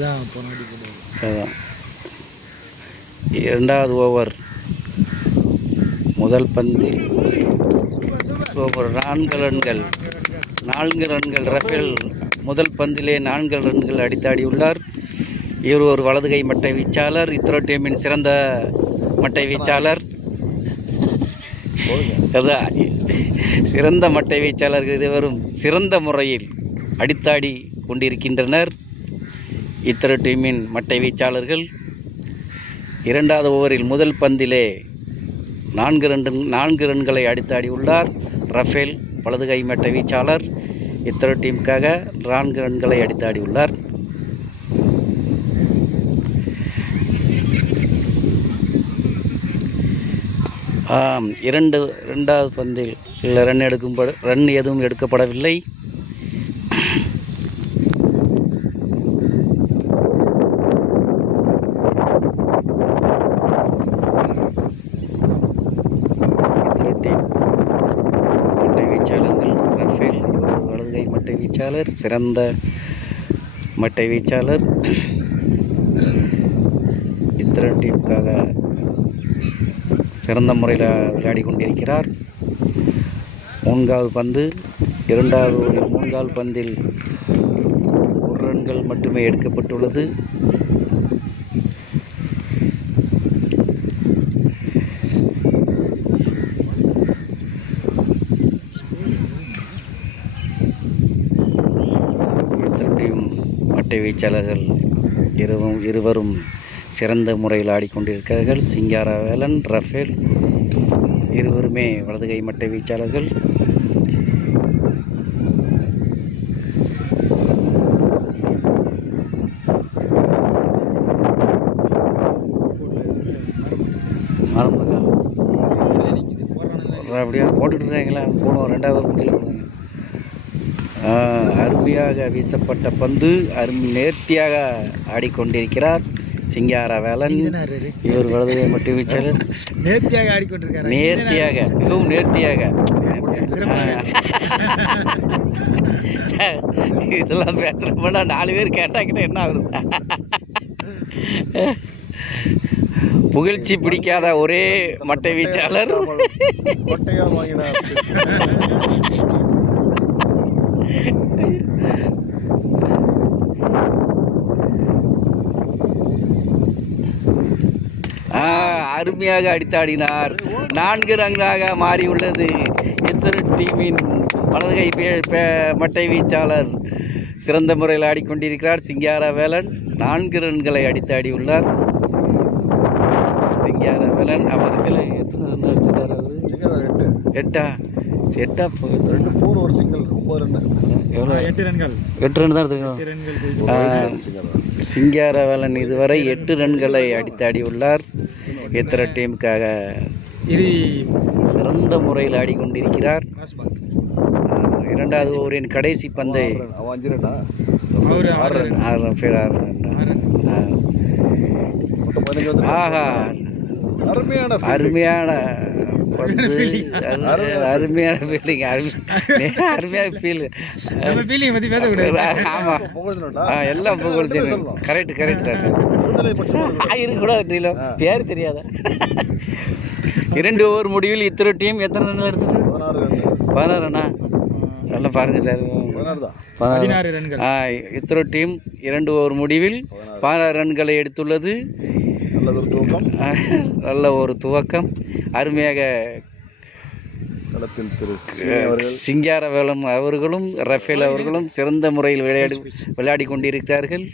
அதுதான் இரண்டாவது ஓவர் முதல் பந்தில் சூப்பர் 4 ரன்கள் ரஃபேல் முதல் பந்திலே 4 ரன்கள் அடித்தாடியுள்ளார். இவர் ஒரு வலதுகை மட்டை வீச்சாளர், இத்ரோ டீமின் சிறந்த மட்டை வீச்சாளர். அதான் சிறந்த மட்டை வீச்சாளர்கள் இருவரும் சிறந்த முறையில் அடித்தாடி கொண்டிருக்கின்றனர். இத்ரோ டீமின் மட்டை வீச்சாளர்கள் இரண்டாவது ஓவரில் முதல் பந்திலே 4 ரன்களை அடித்தாடியுள்ளார். ரஃபேல் வலதுகை மட்டை வீச்சாளர் இத்ரோ டீமுக்காக 4 ரன்களை அடித்தாடியுள்ளார். இரண்டாவது பந்தில் ரன் எதுவும் எடுக்கப்படவில்லை. மட்டை வீச்சாளர்கள் ரஃபேல் வலதுகை மட்டை வீச்சாளர், சிறந்த மட்டை வீச்சாளர். இத்ரோ டீமுக்காக சிறந்த முறையில் விளையாடி கொண்டிருக்கிறார். 3வது பந்து, இரண்டாவது ஓவரில் 3வது பந்தில் 1 ரன்கள் மட்டுமே எடுக்கப்பட்டுள்ளது. டீம் மட்டை வீச்சாளர்கள் இருவரும் சிறந்த முறையில் ஆடிக்கொண்டிருக்கிறார்கள். சிங்காரவேலன், ரஃபேல் இருவருமே வலதுகை மட்டை வீச்சாளர்கள். அப்படியா போட்டுட்டு இருக்காங்களா? போனோம் 2வது முட்டில் போடுங்க. அருமையாக வீசப்பட்ட பந்து நேர்த்தியாக ஆடிக்கொண்டிருக்கிறார் சிங்காரவேலன். இவர் வலதுகை மட்டை வீச்சாளர். நேர்த்தியாக ஆடிக்கொண்டிருக்கார். மிகவும் நேர்த்தியாக. இதெல்லாம் பேசுகிறோம்னா 4 பேர் கேட்டாக்கிட்ட என்ன ஆகுது? புகழ்ச்சி பிடிக்காத ஒரே மட்டை வீச்சாளர் அருமையாக அடித்தாடினார். 4 ரன்களாக மாறியுள்ளது. இத்ரோ டீமின் வலதுகை மட்டை வீச்சாளர் சிறந்த முறையில் ஆடிக்கொண்டிருக்கிறார். சிங்காரவேலன் 4 ரன்களை அடித்தாடியுள்ளார். சிங்காரவேலன் அவர்களை எத்தனை ரன் அடிச்சிட்டார்? அவர் 8 ரன் தான் எடுத்துக்கணும். சிங்காரவேலன் இதுவரை 8 ரன்களை அடித்தாடியுள்ளார். இத்ரோ டீமுக்காக சிறந்த முறையில் ஆடிக்கொண்டிருக்கிறார். 2வது ஓவரின் கடைசி பந்தை 6 ஆஹா, அருமையான அருமையான ஃபீலிங். அருமையாக ஃபீல். ஆமாம், எல்லாம் புகழ்ச்சி. கரெக்டு இருக்கக்கூடாது. பேர் தெரியாத 2 ஓவர் முடிவில் இத்ரோ டீம் எத்தனை ரன்கள் எடுத்தது? 16 ரன்னா. நல்லா பாருங்கள் சார், 16 ரன்கள். இத்ரோ டீம் 2 ஓவர் முடிவில் 16 ரன்களை எடுத்துள்ளது. நல்ல ஒரு துவக்கம். அருமையாக சிங்காரவேலன் அவர்களும் ரஃபேல் அவர்களும் சிறந்த முறையில் விளையாடி கொண்டிருக்கிறார்கள்.